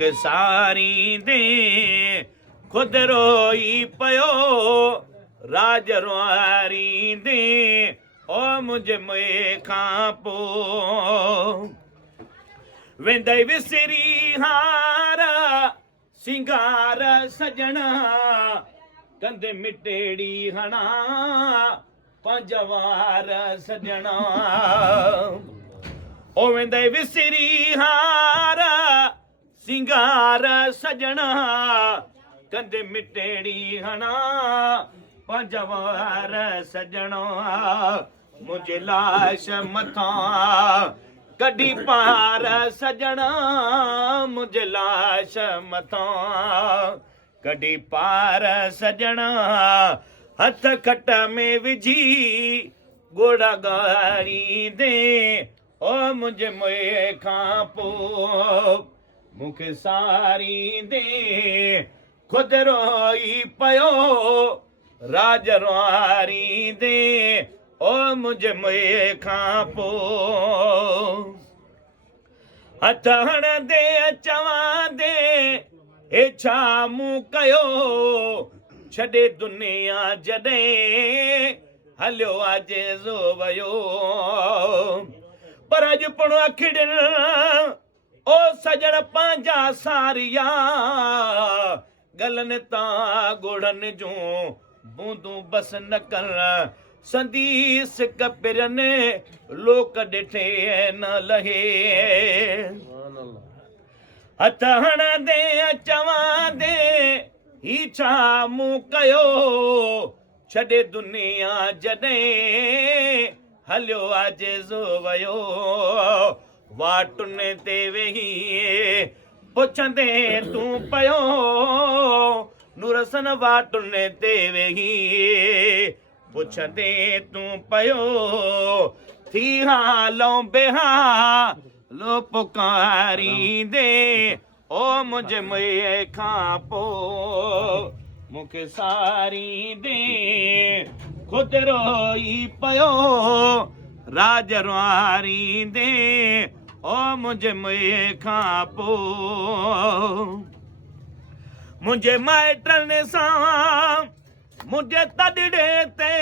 सारी दे खुद रोई पयो राज रुआरी दे ओ मुझे मुए खां पो वेंदई विसरी हारा सिंगार सजना कंदे मिटेड़ी हणा पंजवार सजना ओ वेंदई विसरी हारा सिंगार सजना कंदे मिटेड़ी हणा पंजवार सजना मुझे लाश मथा कडी पार सजना मुझे लाश मथा कडी पार सजना हथ खट में विझी गोड़ा गारी दे ओ मुझे मुए खां पो मुखे सारी दे खुद रोई पयो राज रुआरी दे ओ मुझे मुए खां पो हथ हण दे चवां दे हे छा मूं कयो छॾे दुनिया जॾहिं हलियो आज ज़ो वयो पर अॼु पण अखिड़िन ओ सजण पंहिंजा सारिया गलन तां गुड़न जूं बूंदूं बस न कर संदीस कपिरन लोक ॾिठे न लहे हथ हण दे चवां दे ही छा मूं कयो छॾे दुनिया जॾहिं हलियो आज ज़ो वयो वाटुनि ते वेही पुछंदे तूं पयो नूरसन वाटुनि ते वेही पुछंदे तूं पयो थी हालो बेहालो पुकारी दे ओ मुझे मुए खां पो मुखे सारी दे खुद रोई पयो राज रुआरी दे ओ मुझे मुए खां पो मुझे माइटनि सां मुझे तॾड़े ते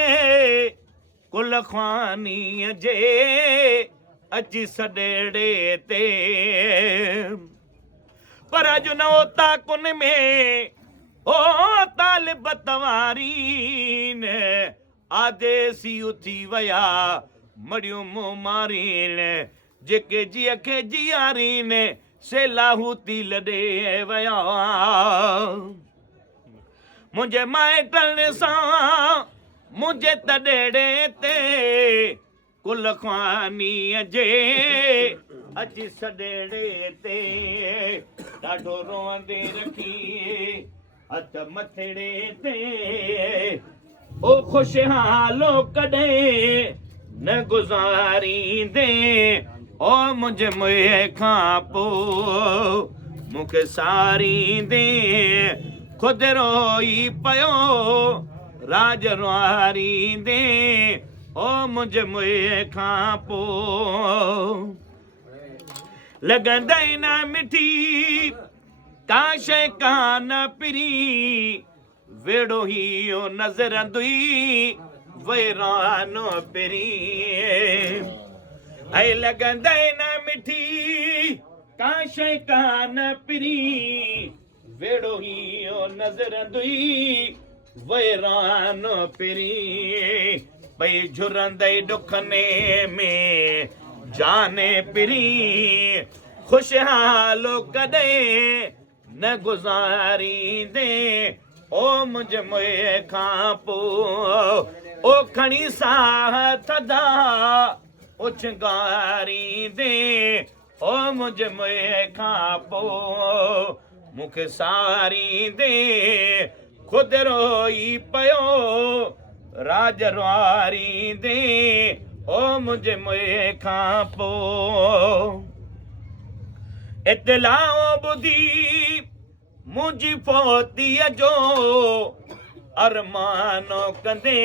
कुल ख़्वानीअ जे अची सॾेड़े ते पर अॼु न ओता कुन में ओ तालिब तवारी ने आदेसी उथी वया मड़ियूं मुंहुं मारीन जेके जीअ खे जीआरीन से लाहूती लॾे वया मुंहिंजे माइटनि सां मुंहिंजे तॾेड़े ते कुल ख़्वानीअ जे अची सॾेड़े ते ॾाढो रोअंदे रखी हथ मथेड़े ते ओ ख़ुशहालो कॾहिं न गुज़ारींदे ओ मुझे मुए खां पो मुखे सारींदे खुद रोई पयो राज रुआरींदे ओ मुझे मुए खां पो लॻंदई न मिठी का शइ कान पिरी वेड़ो ही नज़रंदुई वैरानो पिरी ऐं लॻंदई न मिठी का शइ कान पिरी वेड़ो ही नज़रंदुई वैरानो पिरी पई झुरंदई ॾुखने में जाने पिरी खुशहालो कॾहिं न गुज़ारींदे ओ मुझे मुए खां पो ओ खणी साह थदा उछंगारींदे ओ मुझे मुए खां पो मुखे सारींदे खुद रोई पयो राज रुआरींदे ओ मुझे मुए खां पो इतलाओ ॿुधी मुंहिंजी फोतीअ जो अरमानो कंदे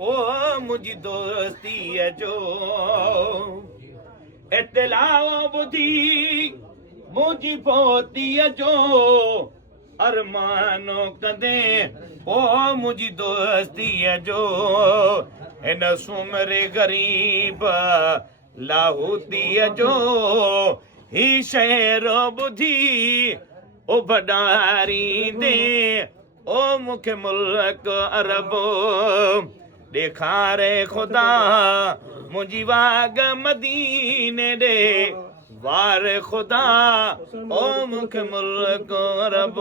ओ मुंहिंजी दोस्तीअ जो इतलाओ ॿुधी मुंहिंजी पोतीअ जो अरमानो कदे ओ मुंहिंजी दोस्तीअ जो हिन सुमरे ग़रीब लाहूतीअ जो ही शहरो ॿुधी ओ भॾारींदे ओ मूंखे मुल्क अरब ॾेखारे ख़ुदा मुंहिंजी वाग मदीने ॾे वार ख़ुदा ओ मूंखे मुल्क अरब